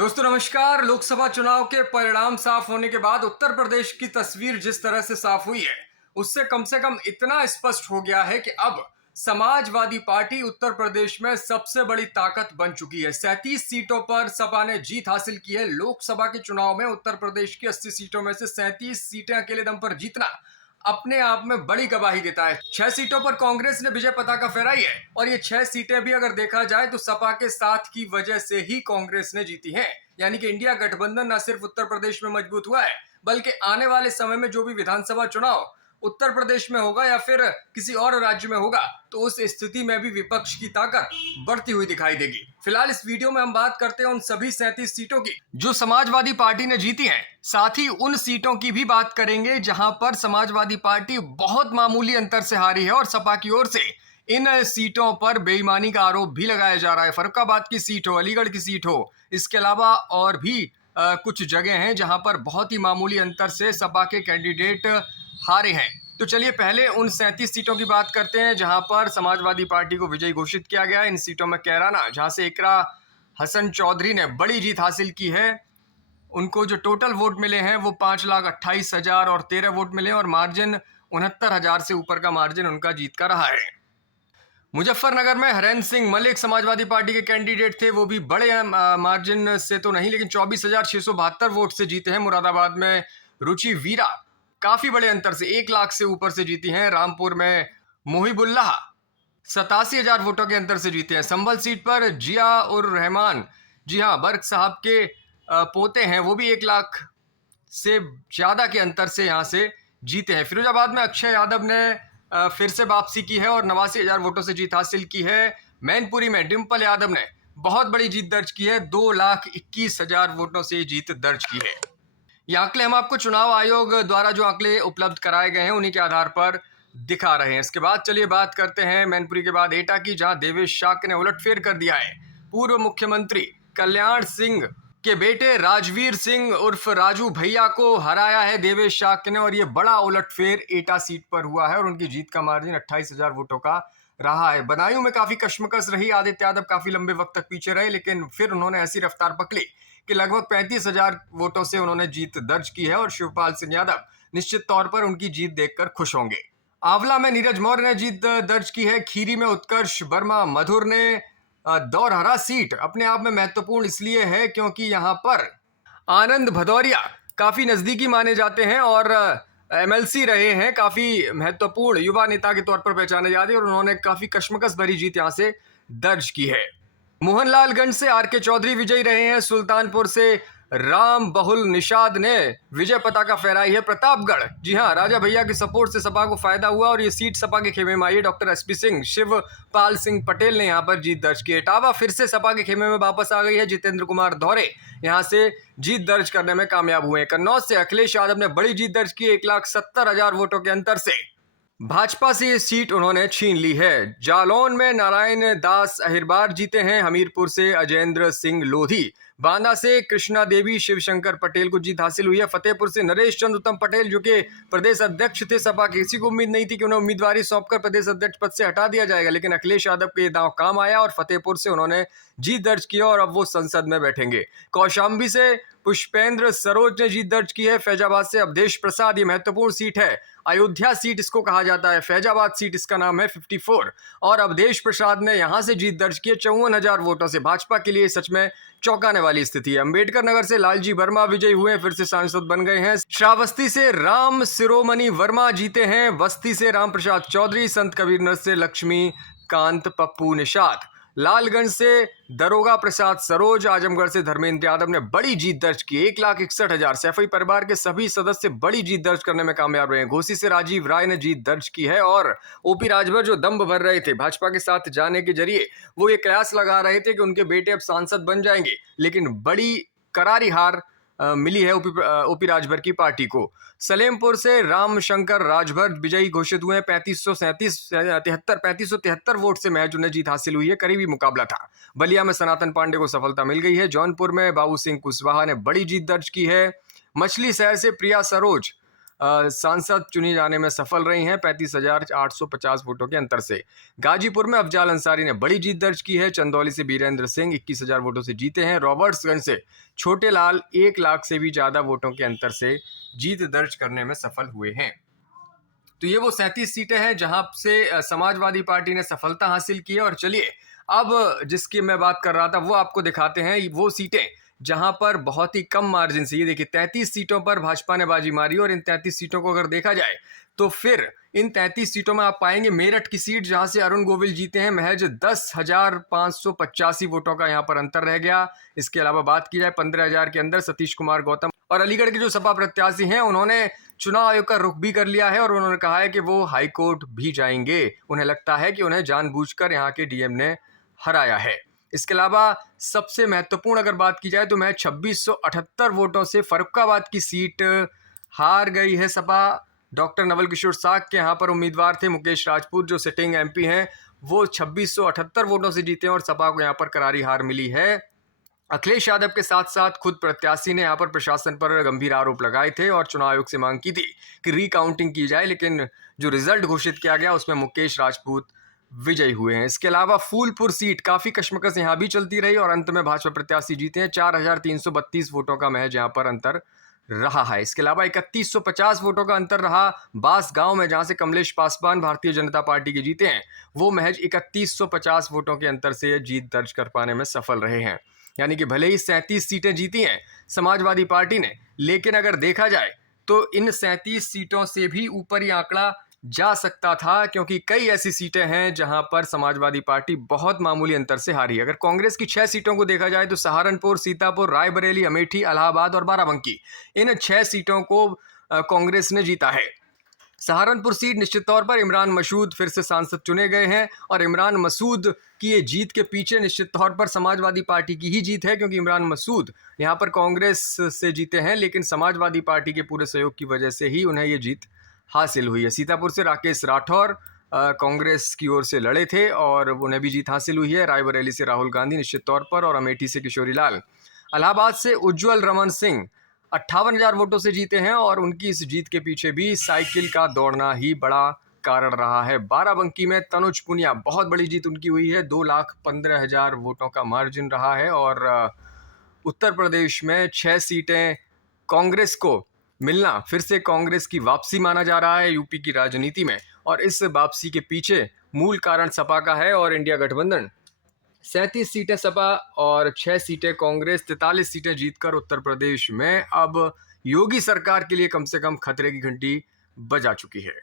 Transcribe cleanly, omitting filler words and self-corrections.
दोस्तों नमस्कार। लोकसभा चुनाव के परिणाम साफ होने के बाद उत्तर प्रदेश की तस्वीर जिस तरह से साफ हुई है, उससे कम से कम इतना स्पष्ट हो गया है कि अब समाजवादी पार्टी उत्तर प्रदेश में सबसे बड़ी ताकत बन चुकी है। 37 सीटों पर सपा ने जीत हासिल की है। लोकसभा के चुनाव में उत्तर प्रदेश की 80 सीटों में से 37 सीटें अकेले दम पर जीतना अपने आप में बड़ी गवाही देता है। 6 सीटों पर कांग्रेस ने विजय पताका फहराई है और ये 6 सीटें भी अगर देखा जाए तो सपा के साथ की वजह से ही कांग्रेस ने जीती हैं। यानी कि इंडिया गठबंधन न सिर्फ उत्तर प्रदेश में मजबूत हुआ है, बल्कि आने वाले समय में जो भी विधानसभा चुनाव उत्तर प्रदेश में होगा या फिर किसी और राज्य में होगा, तो उस स्थिति में भी विपक्ष की ताकत बढ़ती हुई दिखाई देगी। फिलहाल इस वीडियो में हम बात करते हैं उन सभी 37 सीटों की जो समाजवादी पार्टी ने जीती हैं। साथ ही उन सीटों की भी बात करेंगे जहां पर समाजवादी पार्टी बहुत मामूली अंतर से हारी है और सपा की ओर से इन सीटों पर बेईमानी का आरोप भी लगाया जा रहा है। फर्रुखाबाद की सीट हो, अलीगढ़ की सीट हो, इसके अलावा और भी कुछ जगह हैं जहां पर बहुत ही मामूली अंतर से सपा के कैंडिडेट हारे हैं। तो चलिए पहले उन 37 सीटों की बात करते हैं जहां पर समाजवादी पार्टी को विजयी घोषित किया गया है। इन सीटों में कैराना, जहां से इकरा हसन चौधरी ने बड़ी जीत हासिल की है। उनको जो टोटल वोट मिले हैं वो 5,28,000 और 13 वोट मिले और मार्जिन 69,000 से ऊपर का मार्जिन उनका जीत का रहा है। मुजफ्फरनगर में हरेंद्र सिंह मलिक समाजवादी पार्टी के कैंडिडेट थे, वो भी बड़े मार्जिन से तो नहीं, लेकिन 24,672 वोट से जीते हैं। मुरादाबाद में रुचि वीरा काफी बड़े अंतर से 1 लाख से ऊपर से जीती हैं। रामपुर में मोहिबुल्लाह 87,000 वोटों के अंतर से जीते हैं। संभल सीट पर जिया उर रहमान, जी हाँ, बर्क साहब के पोते हैं, वो भी 1 लाख से ज्यादा के अंतर से यहाँ से जीते हैं। फिरोजाबाद में अक्षय यादव ने फिर से वापसी की है और 89,000 वोटों से जीत हासिल की है। मैनपुरी में डिम्पल यादव ने बहुत बड़ी जीत दर्ज की है, 2,21,000 वोटों से जीत दर्ज की है। ये आंकड़े हम आपको चुनाव आयोग द्वारा जो आंकड़े उपलब्ध कराए गए हैं उन्हीं के आधार पर दिखा रहे हैं। इसके बाद चलिए बात करते हैं मैनपुरी के बाद एटा की, जहां देवेश शाक्य ने उलटफेर कर दिया है। पूर्व मुख्यमंत्री कल्याण सिंह के बेटे राजवीर सिंह उर्फ राजू भैया को हराया है देवेश शाक्य ने और ये बड़ा उलटफेर एटा सीट पर हुआ है और उनकी जीत का मार्जिन 28,000 वोटों का रहा है। बदायूं में काफी कश्मकश रही। आदित्य यादव काफी लंबे वक्त तक पीछे रहे, लेकिन फिर उन्होंने ऐसी रफ्तार पकड़ी कि लगभग 35,000 वोटों से उन्होंने जीत दर्ज की है और शिवपाल सिंह यादव निश्चित तौर पर उनकी जीत देखकर खुश होंगे। आंवला में नीरज मौर्य ने जीत दर्ज की है। खीरी में उत्कर्ष वर्मा मधुर ने दौरहरा सीट अपने आप में महत्वपूर्ण इसलिए है क्योंकि यहां पर आनंद भदौरिया काफी नजदीकी माने जाते हैं और एमएलसी रहे हैं, काफी महत्वपूर्ण युवा नेता के तौर पर पहचाने जाते हैं और उन्होंने काफी कश्मकश भरी जीत यहां से दर्ज की है। मोहनलालगंज से आर के चौधरी विजयी रहे हैं। सुल्तानपुर से राम बहुल निषाद ने विजय पताका फहराई है। प्रतापगढ़, जी हां, राजा भैया की सपोर्ट से सपा को फायदा हुआ और ये सीट सपा के खेमे में आई है। डॉक्टर एसपी सिंह, शिवपाल सिंह पटेल ने यहां पर जीत दर्ज की है। इटावा फिर से सपा के खेमे में वापस आ गई है। जितेंद्र कुमार धौरे यहां से जीत दर्ज करने में कामयाब हुए हैं। कन्नौज से अखिलेश यादव ने बड़ी जीत दर्ज की, 1,70,000 वोटों के अंतर से भाजपा से ये सीट उन्होंने छीन ली है। जालौन में नारायण दास अहिरबार जीते हैं। हमीरपुर से अजयेंद्र सिंह लोधी, बांदा से कृष्णा देवी शिवशंकर पटेल को जीत हासिल हुई है। फतेहपुर से नरेश चंद्र उत्तम पटेल, जो कि प्रदेश अध्यक्ष थे, सपा किसी को उम्मीद नहीं थी कि उन्हें उम्मीदवारी सौंपकर प्रदेश अध्यक्ष पद से हटा दिया जाएगा, लेकिन अखिलेश यादव के ये दांव काम आया और फतेहपुर से उन्होंने जीत दर्ज किया और अब वो संसद में बैठेंगे। कौशाम्बी से पुष्पेंद्र सरोज ने जीत दर्ज की है। फैजाबाद से अवधेश प्रसाद, ये महत्वपूर्ण सीट है, अयोध्या सीट इसको कहा जाता है, फैजाबाद सीट इसका नाम है 54 और अवधेश प्रसाद ने यहां से जीत दर्ज की है 54,000 वोटों से। भाजपा के लिए सच में चौंकाने वाली स्थिति है। अंबेडकर नगर से लालजी वर्मा विजयी हुए, फिर से सांसद बन गए हैं। श्रावस्ती से राम सिरोमणि वर्मा जीते हैं। वस्ती से राम प्रसाद चौधरी, संत कबीरनगर से लक्ष्मी कांत पप्पू निषाद, लालगंज से दरोगा प्रसाद सरोज, आजमगढ़ से धर्मेंद्र यादव ने बड़ी जीत दर्ज की, 1,61,000। सैफई परिवार के सभी सदस्य बड़ी जीत दर्ज करने में कामयाब रहे। घोसी से राजीव राय ने जीत दर्ज की है और ओपी राजभर जो दम्भ भर रहे थे भाजपा के साथ जाने के जरिए, वो ये कयास लगा रहे थे कि उनके बेटे अब सांसद बन जाएंगे, लेकिन बड़ी करारी हार मिली है ओपी राजभर की पार्टी को। सलेमपुर से रामशंकर राजभर विजयी घोषित हुए हैं। 3573 वोट से महज उन्हें जीत हासिल हुई है, करीबी मुकाबला था। बलिया में सनातन पांडे को सफलता मिल गई है। जौनपुर में बाबू सिंह कुशवाहा ने बड़ी जीत दर्ज की है। मछली शहर से प्रिया सरोज सांसद चुनी जाने में सफल रही हैं 35,850 वोटों के अंतर से। गाजीपुर में अफजाल अंसारी ने बड़ी जीत दर्ज की है। चंदौली से बीरेंद्र सिंह 21,000 वोटों से जीते हैं। रॉबर्ट्सगंज से छोटे लाल 1 लाख से भी ज्यादा वोटों के अंतर से जीत दर्ज करने में सफल हुए हैं। तो ये वो 37 सीटें हैं जहां से समाजवादी पार्टी ने सफलता हासिल की है। और चलिए अब जिसकी मैं बात कर रहा था वो आपको दिखाते हैं, वो सीटें जहां पर बहुत ही कम मार्जिन से, ये देखिए 33 सीटों पर भाजपा ने बाजी मारी। और इन 33 सीटों को अगर देखा जाए तो फिर इन 33 सीटों में आप पाएंगे मेरठ की सीट जहां से अरुण गोविल जीते हैं, महज 10,585 वोटों का यहां पर अंतर रह गया। इसके अलावा बात की जाए 15,000 के अंदर सतीश कुमार गौतम और अलीगढ़ के जो सपा प्रत्याशी हैं उन्होंने चुनाव आयोग का रुख भी कर लिया है और उन्होंने कहा है कि वो हाईकोर्ट भी जाएंगे। उन्हें लगता है कि उन्हें जानबूझकर यहाँ के डीएम ने हराया है। इसके अलावा सबसे महत्वपूर्ण अगर बात की जाए तो महज 2678 वोटों से फर्रुखाबाद की सीट हार गई है सपा। डॉक्टर नवल किशोर साग के यहाँ पर उम्मीदवार थे मुकेश राजपूत जो सिटिंग एमपी हैं, वो 2678 वोटों से जीते हैं और सपा को यहाँ पर करारी हार मिली है। अखिलेश यादव के साथ साथ खुद प्रत्याशी ने यहाँ पर प्रशासन पर गंभीर आरोप लगाए थे और चुनाव आयोग से मांग की थी कि रिकाउंटिंग की जाए, लेकिन जो रिजल्ट घोषित किया गया उसमें मुकेश राजपूत विजयी हुए हैं। इसके अलावा फूलपुर सीट काफी कश्मकश यहाँ भी चलती रही और अंत में भाजपा प्रत्याशी जीते हैं। 4,332 वोटों का महज यहाँ पर अंतर रहा है। इसके अलावा 3,150 वोटों का अंतर रहा बास गांव में, जहां से कमलेश पासवान भारतीय जनता पार्टी के जीते हैं। वो महज 3,150 वोटों के अंतर से जीत दर्ज कर पाने में सफल रहे हैं। यानी कि भले ही 37 सीटें जीती हैं समाजवादी पार्टी ने, लेकिन अगर देखा जाए तो इन 37 सीटों से भी ऊपर ही आंकड़ा जा सकता था, क्योंकि कई ऐसी सीटें हैं जहां पर समाजवादी पार्टी बहुत मामूली अंतर से हारी है। अगर कांग्रेस की 6 सीटों को देखा जाए तो सहारनपुर, सीतापुर, रायबरेली, अमेठी, इलाहाबाद और बाराबंकी, इन 6 सीटों को कांग्रेस ने जीता है। सहारनपुर सीट निश्चित तौर पर इमरान मसूद फिर से सांसद चुने गए हैं और इमरान मसूद की ये जीत के पीछे निश्चित तौर पर समाजवादी पार्टी की ही जीत है, क्योंकि इमरान मसूद यहाँ पर कांग्रेस से जीते हैं, लेकिन समाजवादी पार्टी के पूरे सहयोग की वजह से ही उन्हें ये जीत हासिल हुई है। सीतापुर से राकेश राठौर कांग्रेस की ओर से लड़े थे और उन्हें भी जीत हासिल हुई है। रायबरेली से राहुल गांधी निश्चित तौर पर और अमेठी से किशोरी लाल। इलाहाबाद से उज्ज्वल रमन सिंह 58,000 वोटों से जीते हैं और उनकी इस जीत के पीछे भी साइकिल का दौड़ना ही बड़ा कारण रहा है। बाराबंकी में तनुज पुनिया, बहुत बड़ी जीत उनकी हुई है, 2,15,000 वोटों का मार्जिन रहा है। और उत्तर प्रदेश में 6 सीटें कांग्रेस को मिलना फिर से कांग्रेस की वापसी माना जा रहा है यूपी की राजनीति में, और इस वापसी के पीछे मूल कारण सपा का है और इंडिया गठबंधन। 37 सीटें सपा और 6 सीटें कांग्रेस, 43 सीटें जीतकर उत्तर प्रदेश में अब योगी सरकार के लिए कम से कम खतरे की घंटी बजा चुकी है।